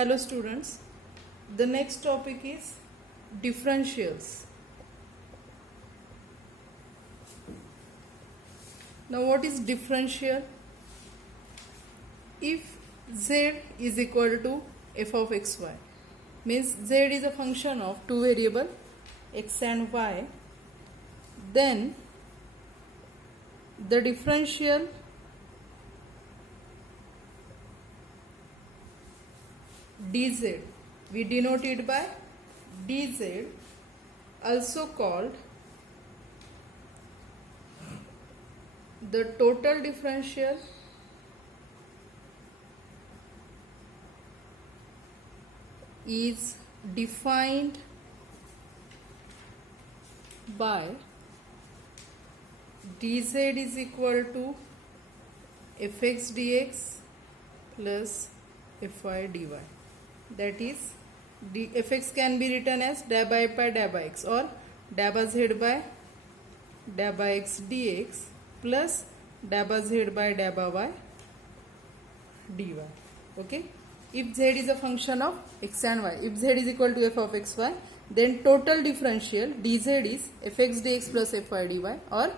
Hello students, the next topic is differentials. Now what is differential? If z is equal to f of xy, means z is a function of two variable x and y, then the differential dz, we denote it by dz, also called the total differential is defined by dz is equal to fx dx plus fy dy. That is, fx can be written as dA by f by dA by x, or dA by z by dA by x dx plus dA by z by dA by y dy. Okay. If z is a function of x and y, if z is equal to f of xy, then total differential dz is fx dx plus fy dy, or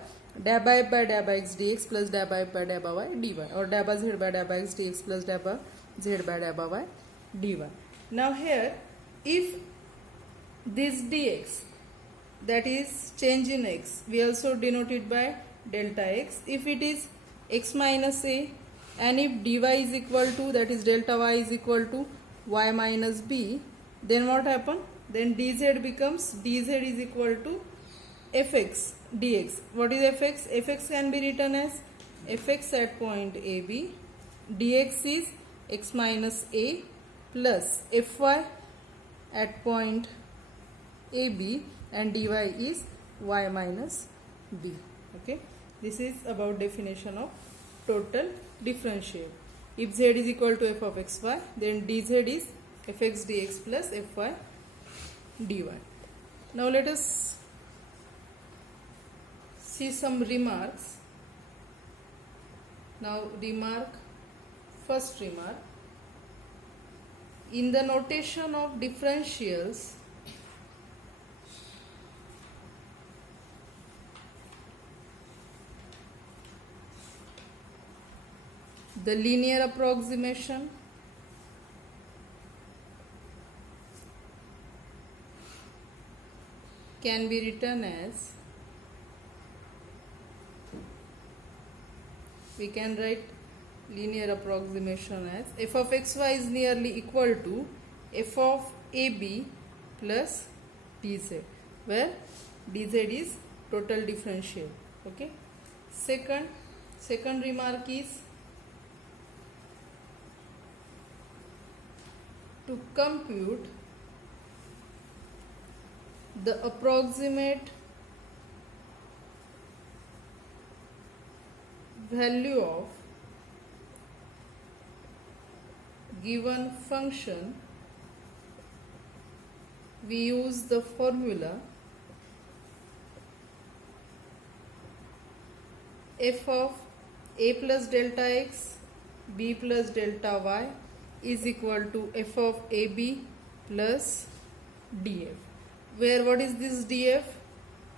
dA by f by dA by x dx plus dA by f by dA by y dy, or dA by z by dA by x dx plus dA by z by dA by y dy. Now here, if this dx, that is change in x, we also denote it by delta x. If it is x minus a, and if dy is equal to, that is delta y is equal to y minus b, then what happen? Then dz becomes, dz is equal to fx dx. What is fx? Fx can be written as fx at point ab, dx is x minus a plus fy at point ab, and dy is y minus b. Okay, this is about definition of total differential. If z is equal to f of xy, then dz is fx dx plus fy dy. Now let us see some remarks. Now first remark, in the notation of differentials, the linear approximation can be written as, we can write linear approximation as f of xy is nearly equal to f of ab plus dz, where dz is total differential. Okay. Second remark is, to compute the approximate value of given function, we use the formula f of a plus delta x, b plus delta y is equal to f of ab plus df, where what is this df?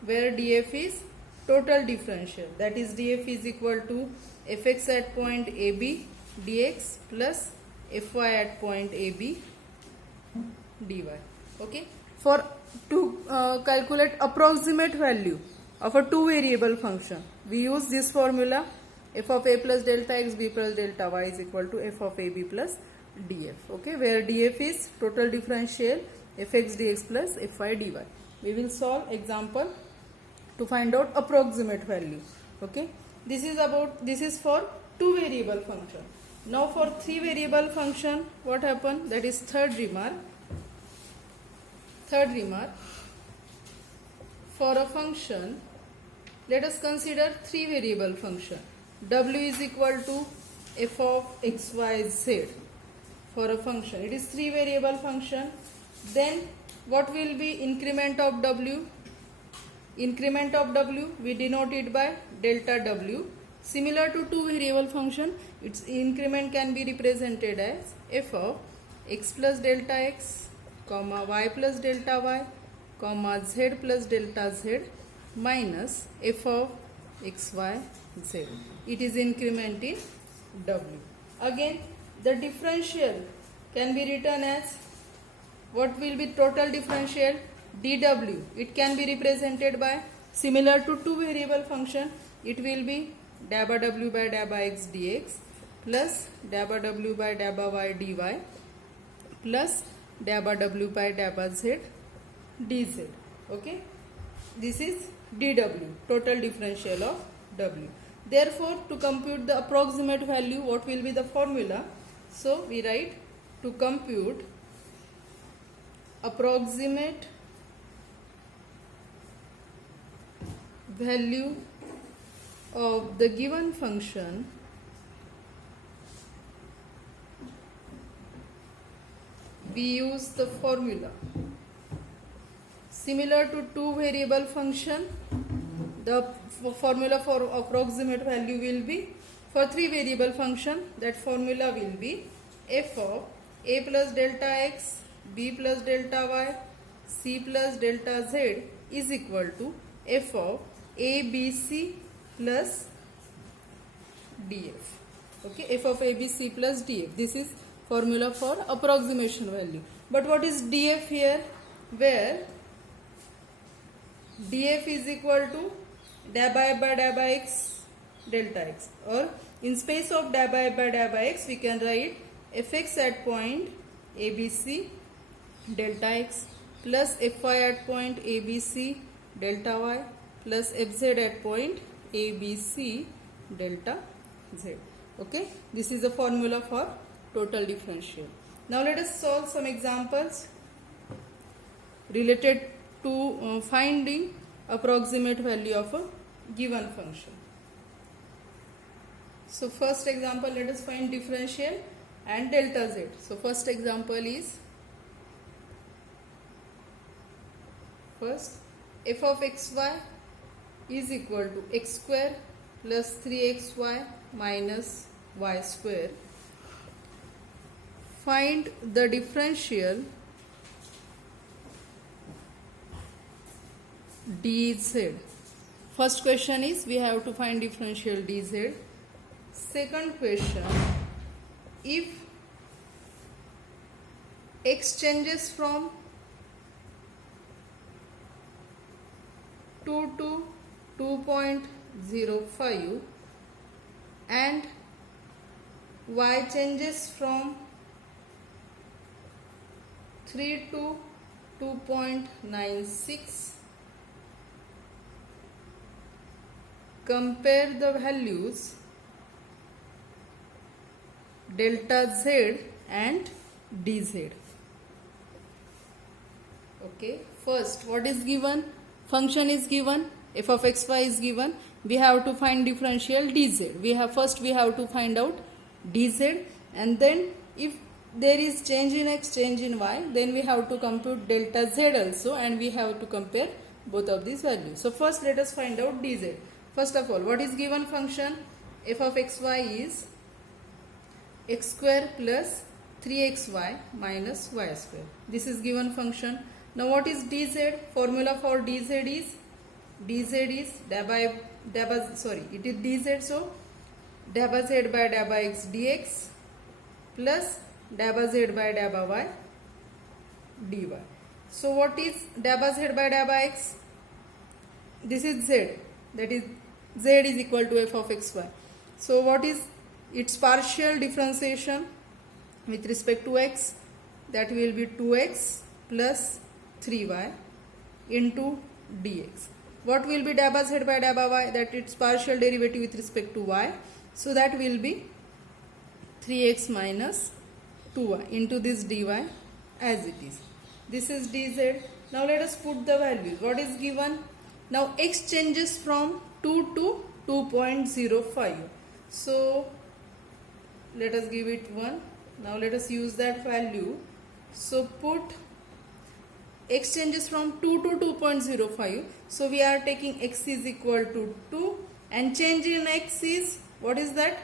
Where df is total differential, that is df is equal to fx at point ab dx plus fy at point ab dy. Okay. To calculate approximate value of a two variable function, we use this formula, f of a plus delta x, b plus delta y is equal to f of ab plus df. Okay, where df is total differential fx dx plus fy dy. We will solve example to find out approximate value. Okay, this is for two variable function. Now for three variable function, what happened? That is third remark. For a function, let us consider three variable function. W is equal to f of x, y, z. For a function, it is three variable function. Then what will be increment of w? Increment of w, we denote it by delta w. Similar to two variable function, its increment can be represented as f of x plus delta x, comma y plus delta y, comma z plus delta z minus f of x, y, z. It is increment in w. Again, the differential can be written as, what will be total differential? dw. It can be represented by, similar to two variable function, it will be dabba w by dabba x dx plus dabba w by dabba y dy plus dabba w by dabba z dz. Okay, this is dw, total differential of w. Therefore, to compute the approximate value, what will be the formula? So we write, to compute approximate value of the given function, we use the formula similar to two variable function. The formula for approximate value will be, for three variable function, that formula will be f of a plus delta x, b plus delta y, c plus delta z is equal to f of a, b, c plus df. Okay, f of a, b, c plus df. This is formula for approximation value. But what is df here? Where df is equal to dabba by dabba x delta x, or in space of dabba by dabba x we can write fx at point abc delta x plus fy at point abc delta y plus fz at point abc delta z. Okay, this is the formula for total differential. Now let us solve some examples related to finding approximate value of a given function. So first example, let us find differential and delta z. So first example is, first f of xy is equal to x square plus 3xy minus y square. Find the differential dz. First question is, we have to find differential dz. Second question, if x changes from 2 to 2.05 and y changes from 3 to 2.96, compare the values delta z and dz. Okay, first what is given? Function is given, f of xy is given. We have to find differential dz. We have to find out dz, and then if there is change in x, change in y, then we have to compute delta z also, and we have to compare both of these values. So first let us find out dz. First of all, what is given function? F of xy is x square plus 3xy minus y square. This is given function. Now what is dz? Formula for dz is it is dz, so dabba z by dabba x dx plus dabba z by dabba y dy. So what is dabba z by dabba x? This is z, that is z is equal to f of xy. So what is its partial differentiation with respect to x? That will be 2x plus 3y into dx. What will be dabba z by dabba y? That its partial derivative with respect to y. So that will be 3x minus 2y into this dy as it is. This is dz. Now let us put the values. What is given? Now x changes from 2 to 2.05. So let us give it 1. Now let us use that value. So put x changes from 2 to 2.05. So we are taking x is equal to 2, and change in x is, what is that?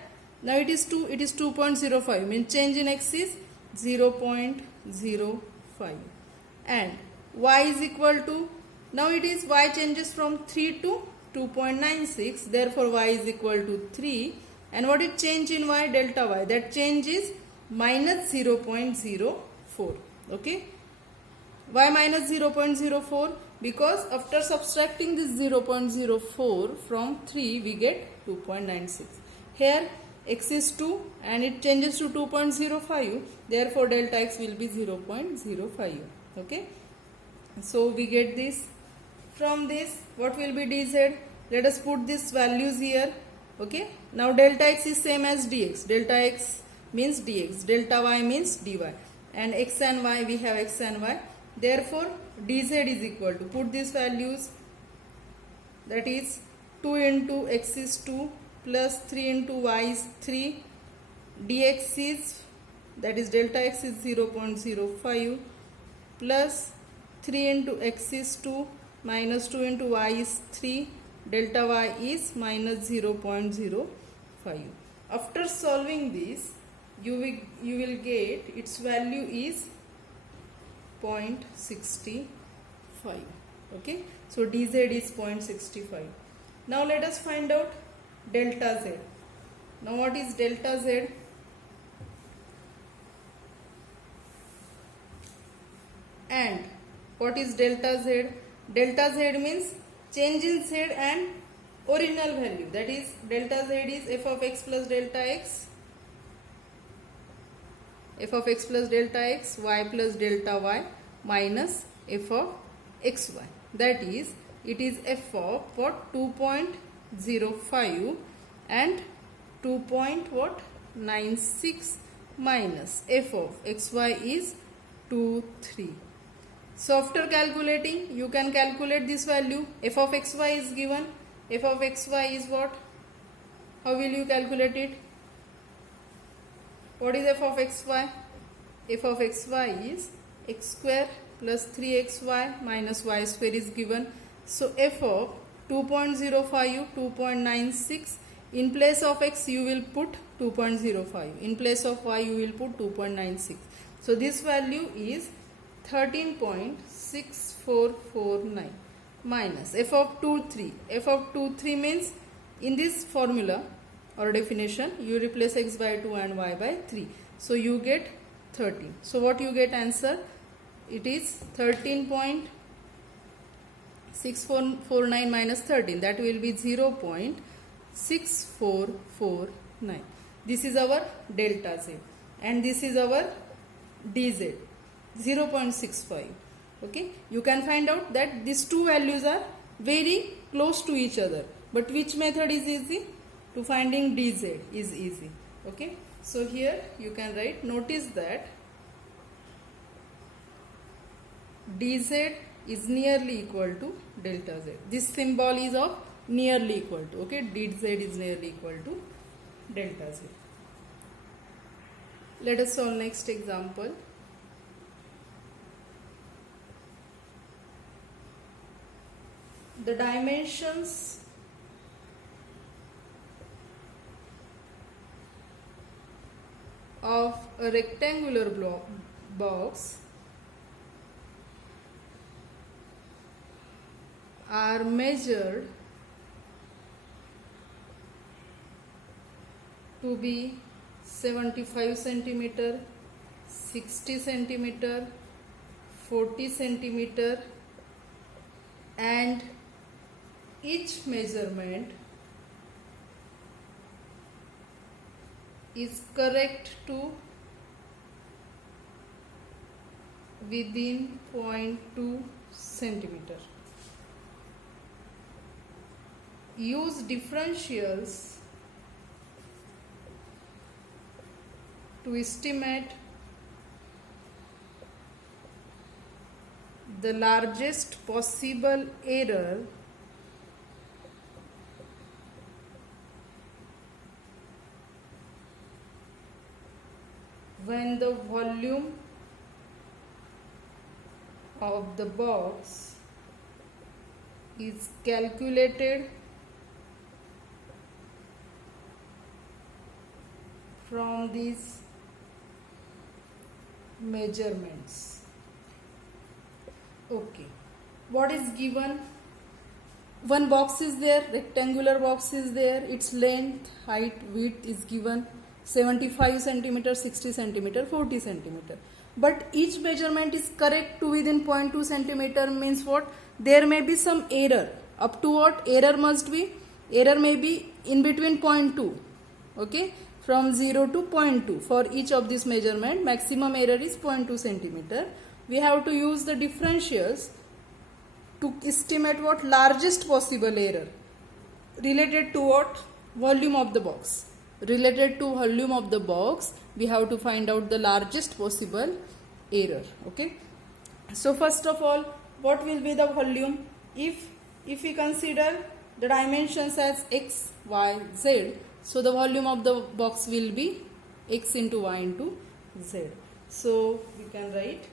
Now it is 2, it is 2.05, means change in x is 0.05, and y is equal to, now it is y changes from 3 to 2.96, therefore y is equal to 3, and what is change in y? Delta y, that change is minus 0.04. Okay, why minus 0.04? Because after subtracting this 0.04 from 3 we get 2.96. Here x is 2 and it changes to 2.05, therefore delta x will be 0.05. Okay, so we get this. From this, what will be dz? Let us put these values here. Okay, now delta x is same as dx. Delta x means dx, delta y means dy, and x and y, we have x and y. Therefore dz is equal to, put these values, that is 2 into x is 2 plus 3 into y is 3, dx is, that is delta x is 0.05 plus 3 into x is 2 minus 2 into y is 3, delta y is minus 0.05. After solving this, you will get its value is 0.65. Okay, so dz is 0.65. Now let us find out delta z. Now what is delta z? And what is delta z? Delta z means change in z and original value, that is delta z is f of x plus delta x, f of x plus delta x, y plus delta y minus f of xy, that is it is f of what 2.05 and 2.96 minus f of xy is 2.3. So after calculating, you can calculate this value. F of xy is given. F of xy is what? How will you calculate it? What is f of xy? F of xy is x square plus 3xy minus y square is given. So f of 2.05, 2.96, in place of x you will put 2.05, in place of y you will put 2.96. So this value is 13.6449 minus f of 2.3. F of 2.3 means in this formula or definition you replace x by 2 and y by 3. So you get 13. So what you get answer? It is 13.6449 minus 13. That will be 0.6449. This is our delta z and this is our dz, 0.65. Okay, you can find out that these two values are very close to each other, but which method is easy? To finding dz is easy. Okay, so here you can write, notice that dz is nearly equal to delta z. This symbol is of nearly equal to. Okay, dz is nearly equal to delta z. Let us solve next example. The dimensions of a rectangular box are measured to be 75 centimeter, 60 centimeter, 40 centimeter, and each measurement is correct to within 0.2 centimeter. Use differentials to estimate the largest possible error when the volume of the box is calculated from these measurements. Okay, what is given? One box is there, rectangular box is there, its length, height, width is given 75 centimeter, 60 centimeter, 40 centimeter. But each measurement is correct to within 0.2 centimeter means what? There may be some error. Up to what? Error must be? Error may be in between 0.2. Okay, from 0 to 0.2. For each of this measurement, maximum error is 0.2 centimeter. We have to use the differentials to estimate what? Largest possible error related to what? Volume of the box. Related to volume of the box, we have to find out the largest possible error. Okay, so first of all, what will be the volume? If we consider the dimensions as x, y, z, so the volume of the box will be x into y into z. So we can write,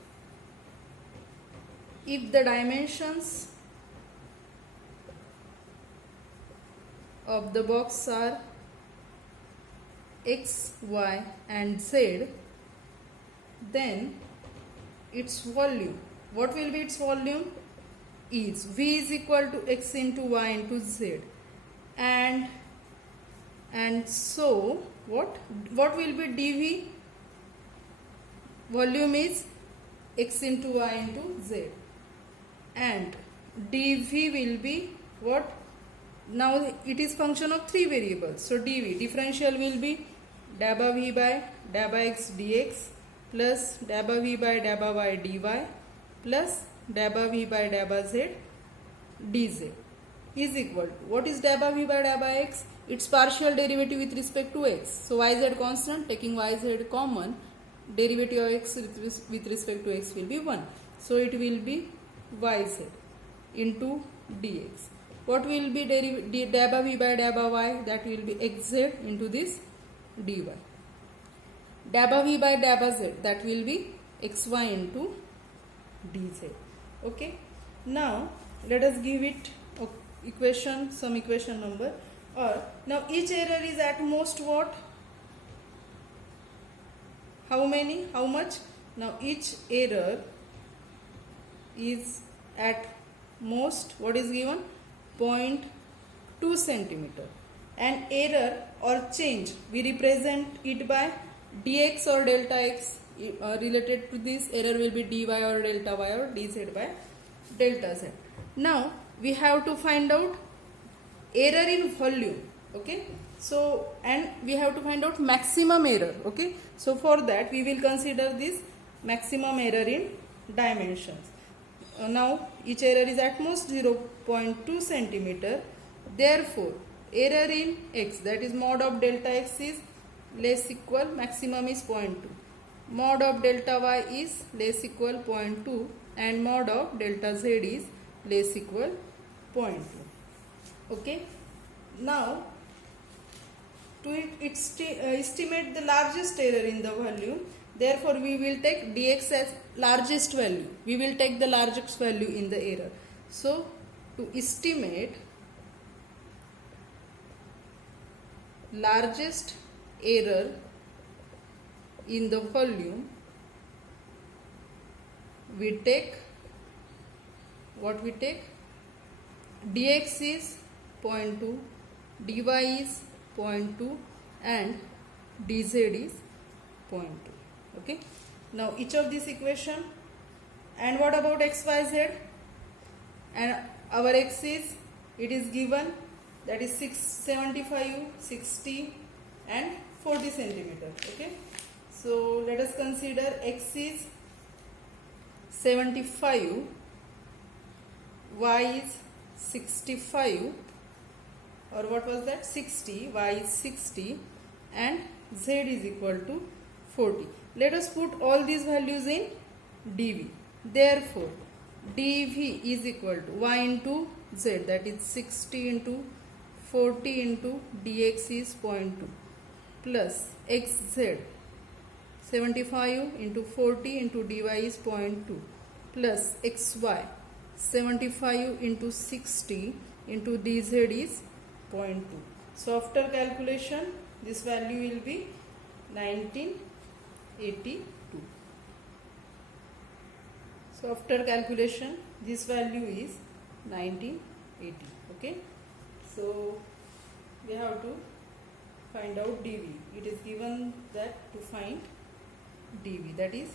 if the dimensions of the box are x, y and z, then its volume, what will be its volume? Is V is equal to x into y into z, and so what will be dV? Volume is x into y into z, and dV will be what? Now it is function of three variables, so dV, differential will be dabba v by dabba x dx plus dabba v by dabba y dy plus dabba v by dabba z dz is equal to, what is dabba v by dabba x? Its partial derivative with respect to x. So yz constant, taking yz common, derivative of x with respect to x will be 1. So it will be yz into dx. What will be dabba v by dabba y? That will be xz into this dy. Dabba v by dabba z, that will be xy into dz. Okay, now let us give it equation, some equation number. Or now each error is at most what? How many? How much? Now each error is at most, what is given? 0.2 centimeter. And error or change, we represent it by dx or delta x. Related to this, error will be dy or delta y or dz by delta z. Now we have to find out error in volume. Okay, so and we have to find out maximum error. Okay, so for that we will consider this maximum error in dimensions. Now each error is at most 0.2 centimeter. Therefore error in x, that is mod of delta x, is less equal, maximum is 0.2. Mod of delta y is less equal 0.2, and mod of delta z is less equal 0.2. Okay, now to estimate the largest error in the volume, therefore we will take dx as largest value. We will take the largest value in the error. So to estimate largest error in the volume, we take what? We take dx is 0.2, dy is 0.2 and dz is 0.2. Okay, now each of this equation. And what about x, y, z? And our x is, it is given, that is 675, 60 and 40 centimeter. Okay, so let us consider x is 75, y is 65, or what was that, 60, y is 60 and z is equal to 40. Let us put all these values in dv. Therefore dv is equal to y into z, that is 60 into 40 into dx is 0.2 plus xz 75 into 40 into dy is 0.2 plus xy 75 into 60 into dz is 0.2. So after calculation this value will be 1982. So after calculation, this value is 1980. Okay. So we have to find out dV. It is given that to find dV, that is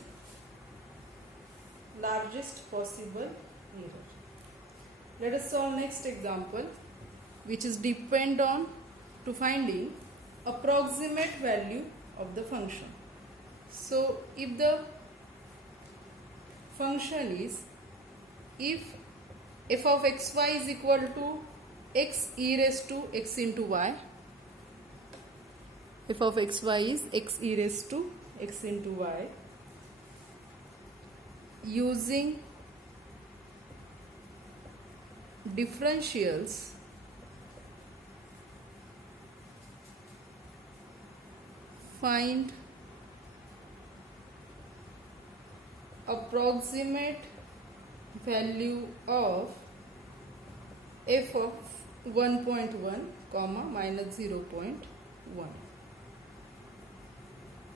largest possible error. Let us solve next example, which is depend on to finding approximate value of the function. So if the function is, if f of xy is equal to x e raised to x into y, f of xy is x e raised to x into y, using differentials find approximate value of f of 1.1 comma minus 0.1.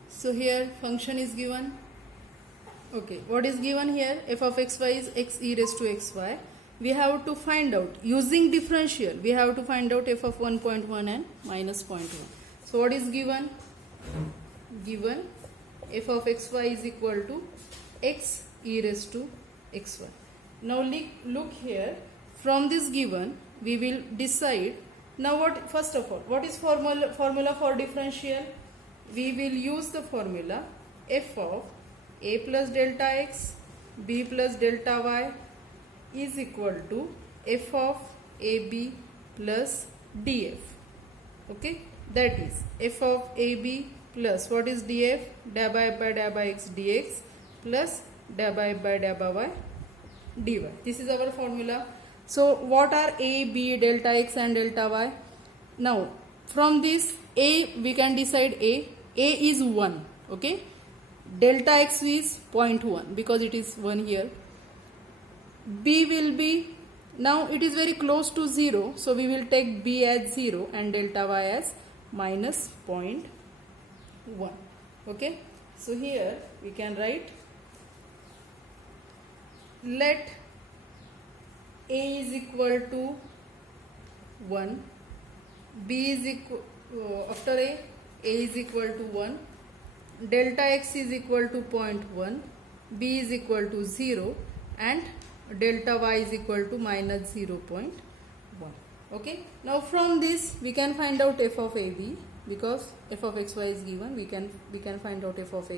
So here function is given. Okay, what is given here? F of xy is x e raised to xy. We have to find out using differential. We have to find out f of 1.1 and minus 0.1. So what is given? Given f of xy is equal to x e raised to xy. Now look here. From this given, we will decide. Now what? First of all, what is formula for differential? We will use the formula f of a plus delta x, b plus delta y is equal to f of ab plus df. Okay, that is f of ab plus what is df? Dabba by dabba x dx plus dabba by dabba y dy. This is our formula. So what are a, b, delta x and delta y? Now from this a we can decide a is 1. Okay, delta x is 0.1 because it is 1 here. B will be, now it is very close to 0, so we will take b as 0 and delta y as minus 0.1. Okay, so here we can write, let a is equal to 1, b is equal after a is equal to 1, delta x is equal to 0.1, b is equal to 0 and delta y is equal to minus 0.1. Okay, now from this we can find out f of ab, because f of xy is given. We can find out f of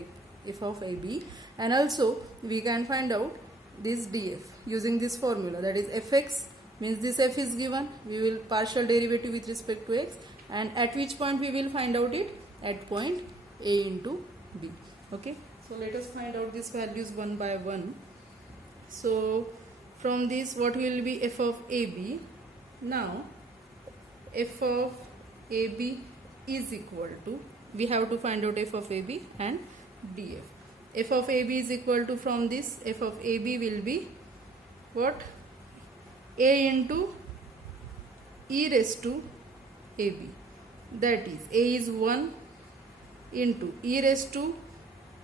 ab, and also we can find out this df using this formula, that is fx means this f is given. We will partial derivative with respect to x, and at which point we will find out it? At point a into b. Okay, so let us find out these values one by one. So from this, what will be f of ab? Now f of ab is equal to, we have to find out f of ab and df. F of ab is equal to, from this f of ab will be what? A into e raised to ab, that is a is 1 into e raised to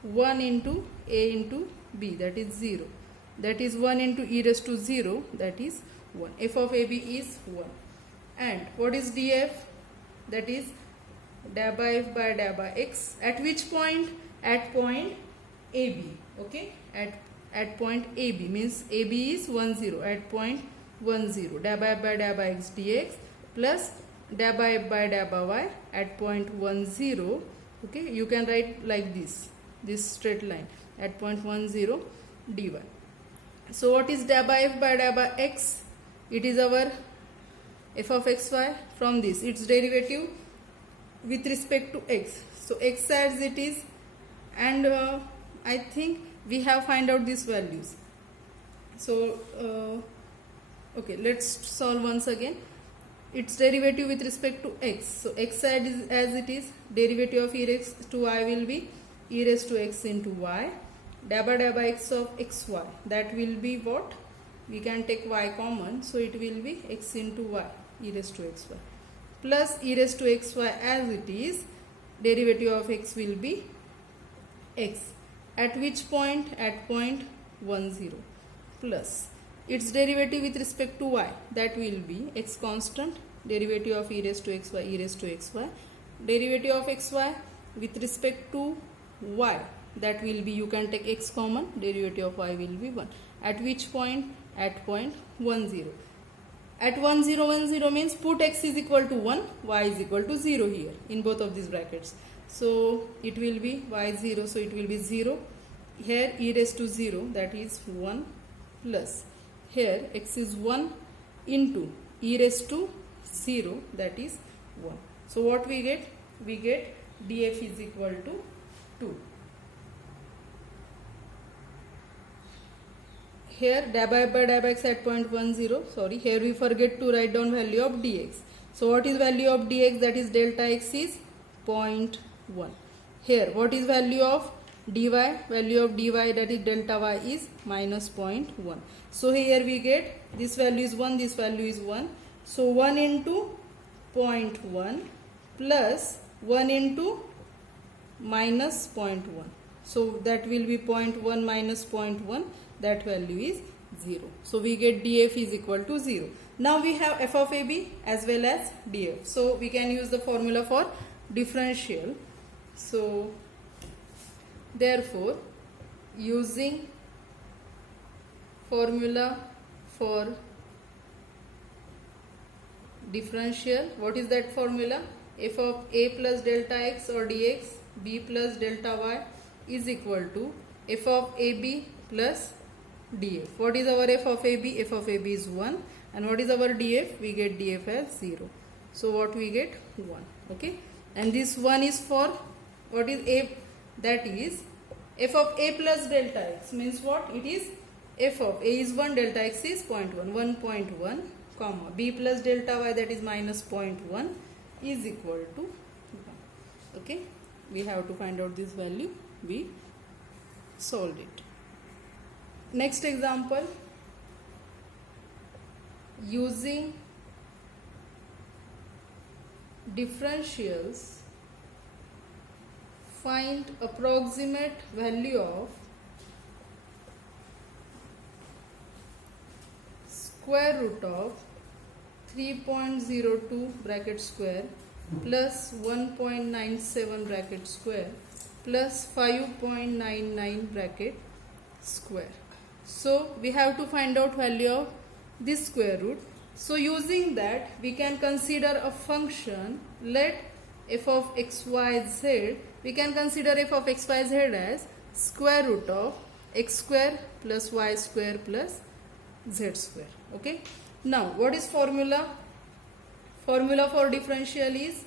1 into a into b, that is 0, that is 1 into e raised to 0, that is 1. F of ab is 1. And what is df? That is dabba f by dabba x. At which point? At point ab. Okay, at point ab means ab is 1 0, at point 1 0, dabba f by dabba x dx plus dabba f by dabba y at point 1 0. Okay, you can write like this straight line at point 1 0 dy. So what is dabba f by dabba x? It is our f of xy. From this, its derivative with respect to x. So x as it is, and I think we have find out these values. So okay, let's solve once again. Its derivative with respect to x. So x side is as it is, derivative of e raised to y will be e raised to x into y. Dabba dabba x of xy, that will be what? We can take y common, so it will be x into y, e raised to xy, plus e raised to xy as it is, derivative of x will be x. At which point? At point 1 0. plus its derivative with respect to y, that will be x constant, derivative of e raised to xy, derivative of xy with respect to y, that will be, you can take x common, derivative of y will be 1. At which point? At point 1 0. At 1 0 1 0 means put x is equal to 1, y is equal to 0 here in both of these brackets. So it will be y 0, so it will be 0. Here e raised to 0, that is 1, plus here x is 1 into e raised to 0, that is 1. So what we get? We get df is equal to 2. Here dab by dab x at point 1 0, sorry, here we forget to write down value of dx. So what is value of dx? That is delta x is 0.1. Here what is value of dy? Value of dy, that is delta y, is minus 0.1. So here we get this value is 1, this value is 1. So 1 into 0.1 plus 1 into minus 0.1. So that will be 0.1 minus 0.1, that value is 0. So we get df is equal to 0. Now we have f of ab as well as df. So we can use the formula for differential. So therefore, using formula for differential, what is that formula? F of a plus delta x or dx, b plus delta y is equal to f of ab plus df. What is our f of ab? F of ab is 1. And what is our df? We get df as 0. So what we get? 1. Okay. And this 1 is for what is a? That is f of a plus delta x, means what? It is f of a is 1, delta x is 0.1, 1.1, comma b plus delta y, that is minus 0.1, is equal to 1. Okay. We have to find out this value. We solved it. Next example, using differentials, find approximate value of square root of 3.02 bracket square plus 1.97 bracket square plus 5.99 bracket square. So we have to find out value of this square root. So using that, we can consider a function, let f of x y z, we can consider f of x y z as square root of x square plus y square plus z square. Okay. Now what is formula? Formula for differential is,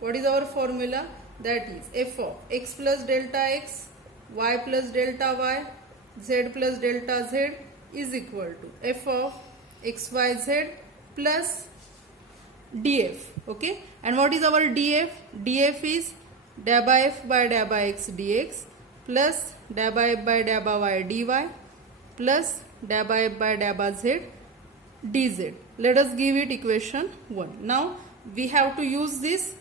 what is our formula? That is f of x plus delta x, y plus delta y, z plus delta z is equal to f of xyz plus df. Okay. And what is our df? Df is dab by f by dab by x dx plus dab by f by dab by y dy plus dab by f by dab by z dz. Let us give it equation 1. Now we have to use this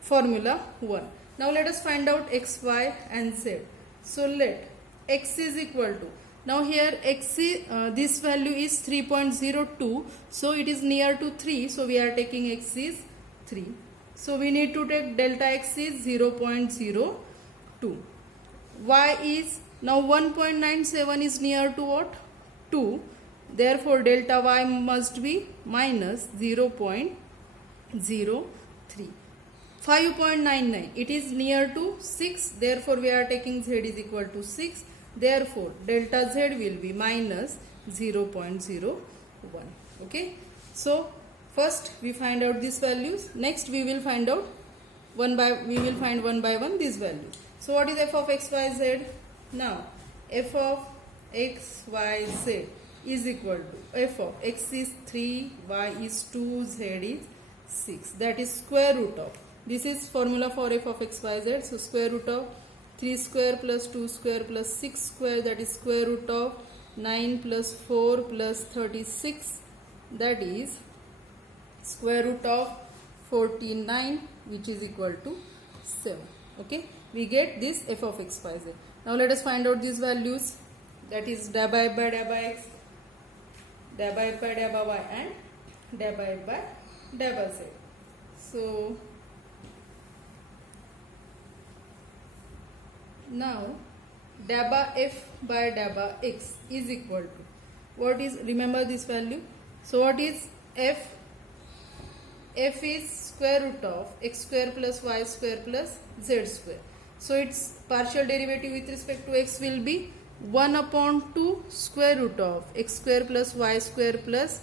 formula 1. Now let us find out x, y and z. So let x is equal to, now here x is, this value is 3.02, so it is near to 3, so we are taking x is 3. So we need to take delta x is 0.02. Y is, now 1.97 is near to what? 2. Therefore delta y must be minus 0.03. 5.99, it is near to 6, therefore we are taking z is equal to 6, therefore delta z will be minus 0.01. Okay. So first we find out these values, next we will find out one by one these values. So what is f of x y z? Now f of x y z is equal to, f of x is 3, y is 2, z is 6, that is square root of, this is formula for f of x y z. So square root of 3 square plus 2 square plus 6 square, that is square root of 9 plus 4 plus 36, that is square root of 49, which is equal to 7. Okay. We get this f of x y z. Now let us find out these values, that is dab by f by dab by x dabba f by dabba y and dabba f by dabba z. So now dabba f by dabba x is equal to what is, remember this value. So what is f? F is square root of x square plus y square plus z square. So its partial derivative with respect to x will be 1 upon 2 square root of x square plus y square plus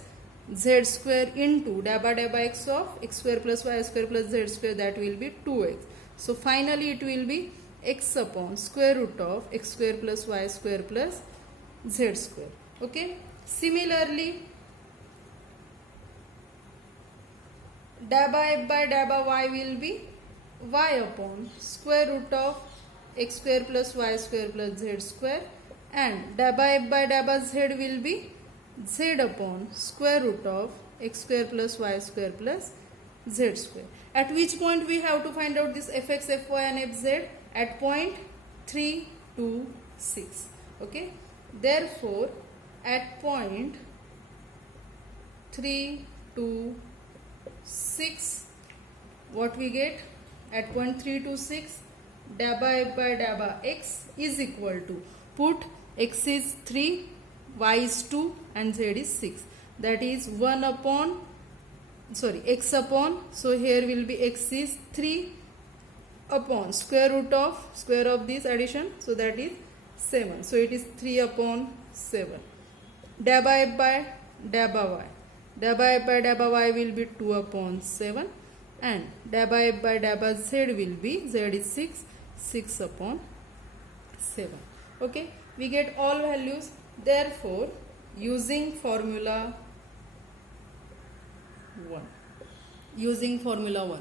z square into dabba dabba x of x square plus y square plus z square, that will be 2x. So finally it will be x upon square root of x square plus y square plus z square. Okay. Similarly, dabba f by dabba y will be y upon square root of x square plus y square plus z square, and dabba f by dabba z will be z upon square root of x square plus y square plus z square. At which point we have to find out this fx, fy and fz? At point 3, 2, 6. Okay. Therefore, at point 3, 2, 6, what we get? At point 3 to 6, dabba f by dabba x is equal to, put x is 3, y is 2 and z is 6. That is 1 upon, sorry, x upon, so here will be x is 3 upon square root of this addition, so that is 7. So it is 3 upon 7. Dabba f by dabba y. Dabba f by dabba y will be 2 upon 7, and dabba f by dabba z will be, z is 6, 6 upon 7. Okay, we get all values. Therefore, using formula 1,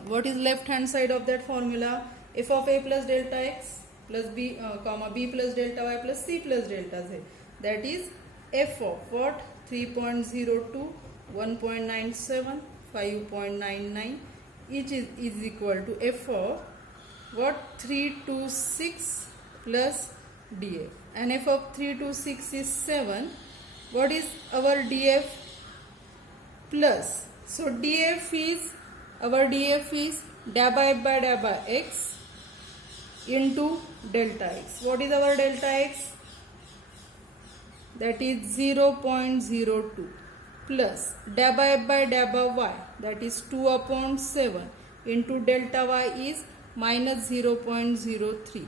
what is left hand side of that formula? F of a plus delta x plus b comma b plus delta y plus c plus delta z. That is f of what? 3.02, 1.97, 5.99, each is equal to f of what? 326 plus df, and f of 326 is 7. What is our df? Plus, so df is, our df is dabba f by dabba x into delta x. What is our delta x? That is 0.02 plus dabba f by dabba y, that is 2 upon 7 into delta y is minus 0.03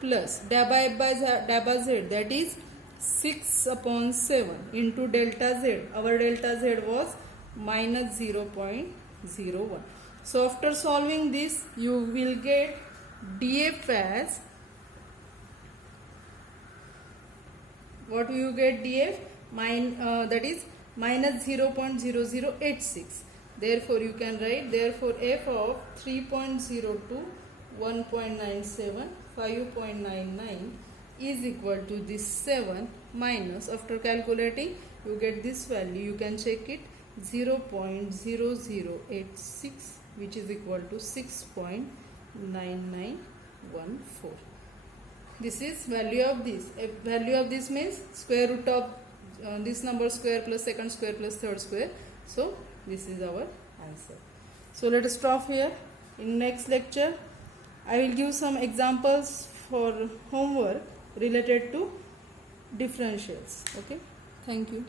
plus dabba f by dabba z, that is 6 upon 7 into delta z. Our delta z was minus 0.01. So after solving this, you will get df as, what will you get df? That is minus 0.0086. Therefore, you can write, therefore f of 3.02, 1.97, 5.99 is equal to this 7 minus, after calculating you get this value, you can check it, 0.0086, which is equal to 6.9914. This is value of this. Value of this means square root of this number square plus second square plus third square. So this is our answer. So let us stop here. In next lecture, I will give some examples for homework related to differentials. Okay. Thank you.